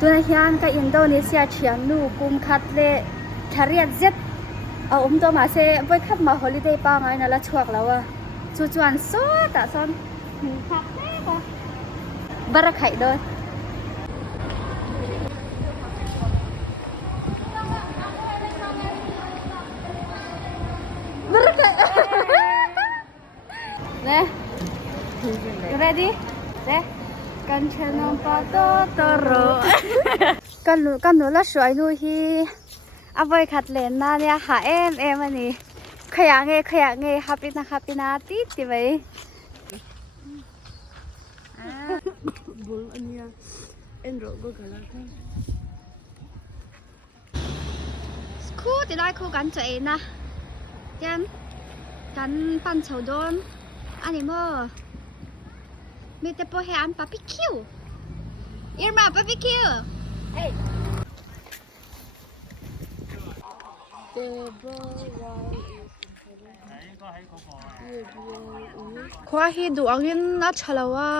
ตัวฮินกับอินโดนีเซียเชียงนูกุมคัดเล่ทะเรียดเจ็ดเอาตัวมาเซ่ไปคัดมาฮอลิเดย์ป้าไงนั่นละช่วงแล้วอะจวนๆซ้อแต่ซ้อนคักแน่ค่ะบาระไข่เดินบาระไข่เนี่ย ready เนี่ยกันเชนอมปาโตโตโรกันหนูละสวยดูฮีเอาไปขัดเลนนะเนี่ยหาเอ็มอันนี้ขยะเงยฮับปีนาตีติไว้บุลอันนี้เอ็นโรก็กันแล้วคู่ติดได้คู่กันใจนะกันปั่นเฉาโดนอันนี้มั้งมีแต่โปรแฮมบาร์บีคิวอิร์มาบาร์บีคิวขวาฮีดูอังยินน่าชะละวะ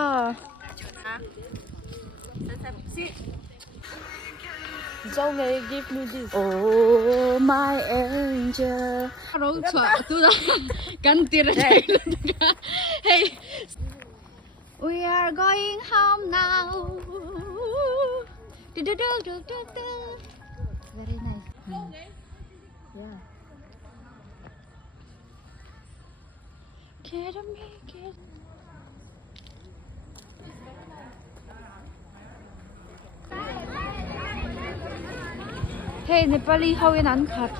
Zoe, give me this. Oh my angel เราชอบตัวกันตีระดับเฮ้ย We are going home now Very nice Yeah Can't make it Hey Nepali how in uncut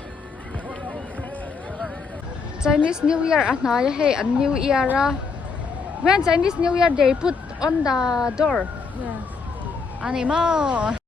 Chinese New Year anaya hey a New Year when Chinese New Year they put on the door Yeah. animal